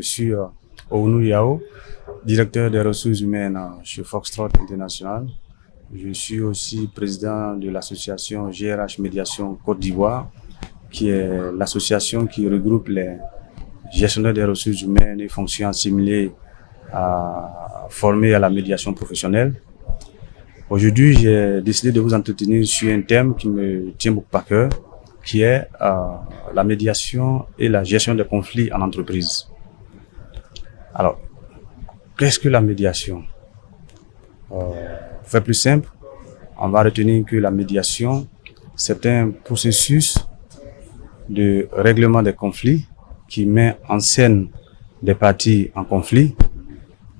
Je suis Ounou Yao, directeur des ressources humaines chez Foxtrot International. Je suis aussi président de l'association GRH Médiation Côte d'Ivoire, qui est l'association qui regroupe les gestionnaires des ressources humaines et fonctions assimilées formés à la médiation professionnelle. Aujourd'hui, j'ai décidé de vous entretenir sur un thème qui me tient beaucoup à cœur, qui est la médiation et la gestion des conflits en entreprise. Alors, qu'est-ce que la médiation? Pour faire plus simple, on va retenir que la médiation, c'est un processus de règlement des conflits qui met en scène des parties en conflit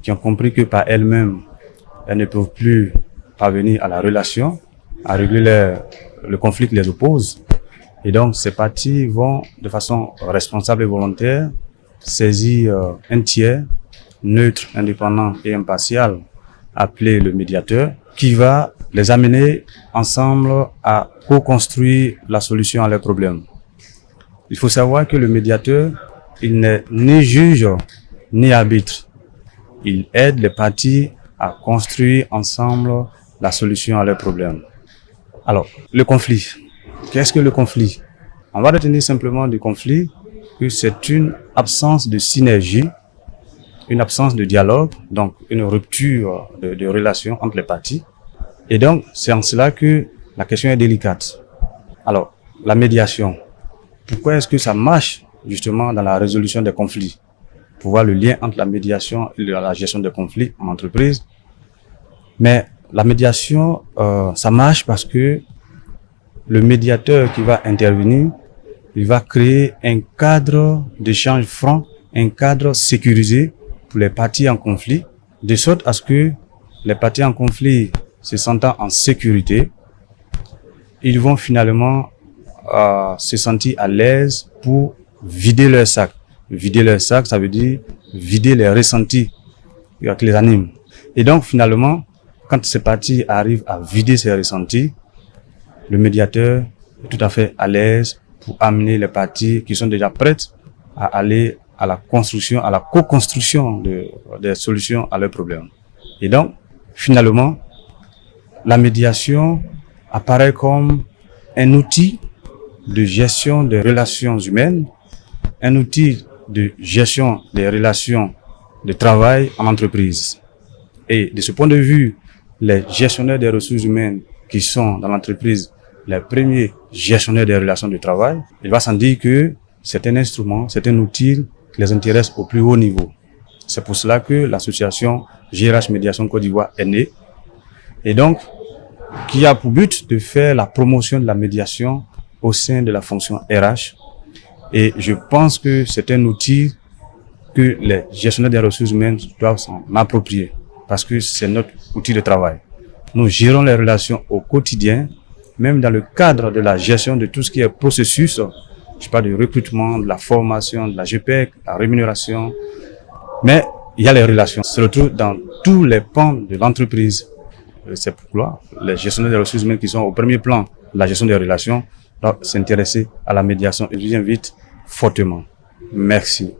qui ont compris que par elles-mêmes, elles ne peuvent plus parvenir à la relation, à régler le conflit qui les oppose. Et donc, ces parties vont, de façon responsable et volontaire, saisir un tiers, neutre, indépendant et impartial, appelé le médiateur, qui va les amener ensemble à co-construire la solution à leurs problèmes. Il faut savoir que le médiateur, il n'est ni juge ni arbitre. Il aide les parties à construire ensemble la solution à leurs problèmes. Alors, le conflit. Qu'est-ce que le conflit? On va retenir simplement du conflit que c'est une absence de synergie, une absence de dialogue, donc une rupture de relation entre les parties. Et donc, c'est en cela que la question est délicate. Alors, la médiation. Pourquoi est-ce que ça marche justement dans la résolution des conflits? Pour voir le lien entre la médiation et la gestion des conflits en entreprise. Mais la médiation, ça marche parce que le médiateur qui va intervenir, il va créer un cadre d'échange franc, un cadre sécurisé pour les parties en conflit, de sorte à ce que les parties en conflit, se sentant en sécurité, ils vont finalement se sentir à l'aise pour vider leur sac. Vider leur sac, ça veut dire vider les ressentis qui les animent. Et donc finalement, quand ces parties arrivent à vider ces ressentis, le médiateur est tout à fait à l'aise pour amener les parties qui sont déjà prêtes à aller à la construction, à la co-construction des solutions à leurs problèmes. Et donc, finalement, la médiation apparaît comme un outil de gestion des relations humaines, un outil de gestion des relations de travail en entreprise. Et de ce point de vue, les gestionnaires des ressources humaines qui sont dans l'entreprise les premiers gestionnaires des relations de travail, il va sans dire que c'est un instrument, c'est un outil qui les intéresse au plus haut niveau. C'est pour cela que l'association GRH Médiation Côte d'Ivoire est née. Et donc, qui a pour but de faire la promotion de la médiation au sein de la fonction RH. Et je pense que c'est un outil que les gestionnaires des ressources humaines doivent s'en approprier parce que c'est notre outil de travail. Nous gérons les relations au quotidien, même dans le cadre de la gestion de tout ce qui est processus, je parle du recrutement, de la formation, de la GPEC, la rémunération, mais il y a les relations, ça se retrouve dans tous les pans de l'entreprise. C'est pourquoi les gestionnaires des ressources humaines qui sont au premier plan de la gestion des relations doivent s'intéresser à la médiation et je vous invite fortement. Merci.